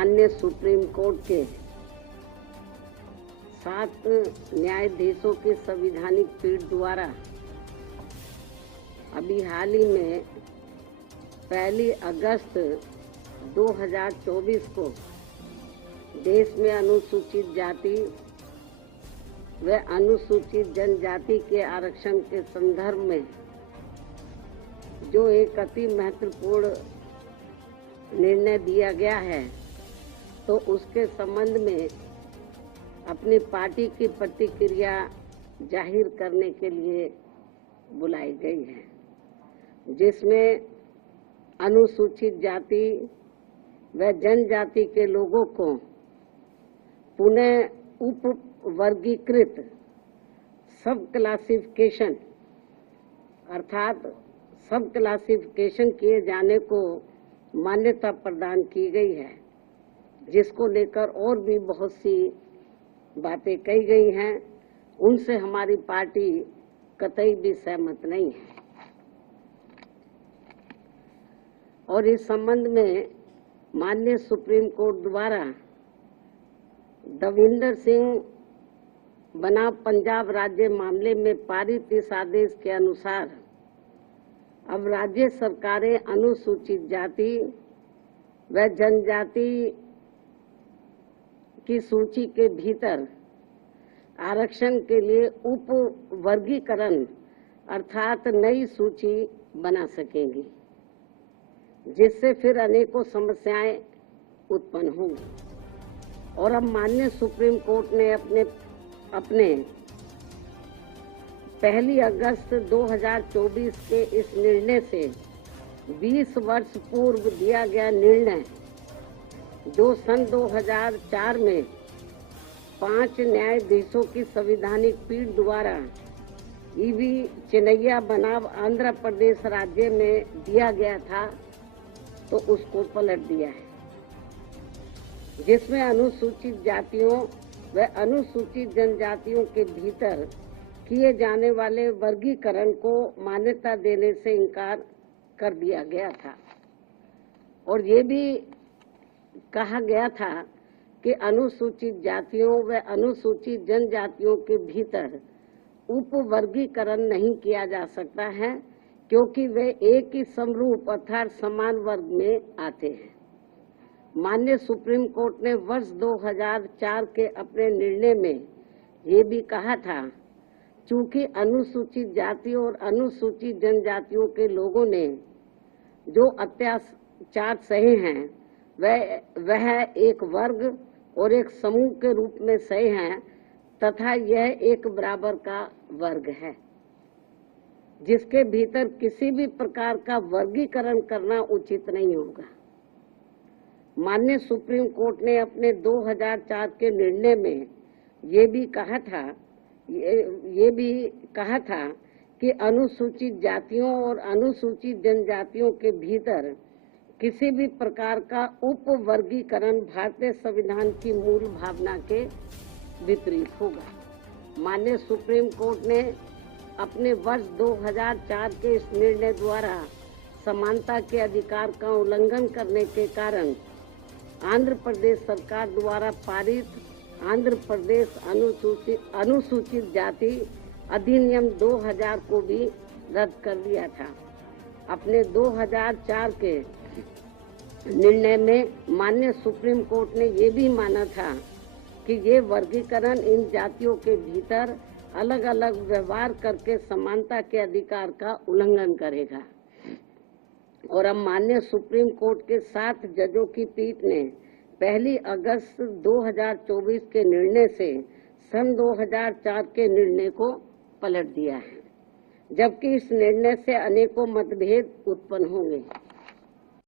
माननीय supreme court के 7 न्यायाधीशों की संवैधानिक पीठ द्वारा अभी हाल ही में 1 अगस्त 2024 को देश में अनुसूचित जाति व अनुसूचित जनजाति के आरक्षण के संदर्भ में जो एक अति महत्वपूर्ण निर्णय दिया गया है, तो उसके संबंध में अपनी पार्टी की प्रतिक्रिया जाहिर करने के लिए बुलाई गई है, जिसमें अनुसूचित जाति व जनजाति के लोगों को पुनः उप वर्गीकृत सब क्लासिफिकेशन अर्थात सब क्लासिफिकेशन किए जाने को मान्यता प्रदान की गई है, जिसको लेकर और भी बहुत सी बातें कही गई हैं। उनसे हमारी पार्टी कतई भी सहमत नहीं है और इस संबंध में माननीय सुप्रीम कोर्ट द्वारा दविंदर सिंह बनाम पंजाब राज्य मामले में पारित इस आदेश के अनुसार अब राज्य सरकारें अनुसूचित जाति व जनजाति की सूची के भीतर आरक्षण के लिए उप वर्गीकरण अर्थात नई सूची बना सकेंगी, जिससे फिर अनेकों समस्याएं उत्पन्न होंगी। और अब माननीय सुप्रीम कोर्ट ने अपने 1 अगस्त 2024 के इस निर्णय से 20 वर्ष पूर्व दिया गया निर्णय, जो सन 2004 में 5 न्यायाधीशों की संवैधानिक पीठ द्वारा ईवी चिनैया बनाम आंध्र प्रदेश राज्य में दिया गया था, तो उसको पलट दिया है, जिसमें अनुसूचित जातियों व अनुसूचित जनजातियों के भीतर किए जाने वाले वर्गीकरण को मान्यता देने से इनकार कर दिया गया था। और ये भी कहा गया था कि अनुसूचित जातियों व अनुसूचित जनजातियों के भीतर उप वर्गीकरण नहीं किया जा सकता है, क्योंकि वे एक ही समरूप अर्थात समान वर्ग में आते हैं। माननीय सुप्रीम कोर्ट ने वर्ष 2004 के अपने निर्णय में ये भी कहा था, चूंकि अनुसूचित जाति और अनुसूचित जनजातियों के लोगों ने जो अत्याचार सहे हैं वह एक वर्ग और एक समूह के रूप में सहे हैं, तथा यह एक बराबर का वर्ग है, जिसके भीतर किसी भी प्रकार का वर्गीकरण करना उचित नहीं होगा। माननीय सुप्रीम कोर्ट ने अपने 2004 के निर्णय में ये भी कहा था कि अनुसूचित जातियों और अनुसूचित जनजातियों के भीतर किसी भी प्रकार का उप वर्गीकरण भारतीय संविधान की मूल भावना के विपरीत होगा। माननीय सुप्रीम कोर्ट ने अपने वर्ष 2004 के इस निर्णय द्वारा समानता के अधिकार का उल्लंघन करने के कारण आंध्र प्रदेश सरकार द्वारा पारित आंध्र प्रदेश अनुसूचित जाति अधिनियम 2000 को भी रद्द कर दिया था। अपने 2004 के निर्णय में माननीय सुप्रीम कोर्ट ने ये भी माना था कि ये वर्गीकरण इन जातियों के भीतर अलग अलग व्यवहार करके समानता के अधिकार का उल्लंघन करेगा। और अब माननीय सुप्रीम कोर्ट के 7 जजों की पीठ ने 1 अगस्त 2024 के निर्णय से सन 2004 के निर्णय को पलट दिया है, जबकि इस निर्णय से अनेकों मतभेद उत्पन्न होंगे।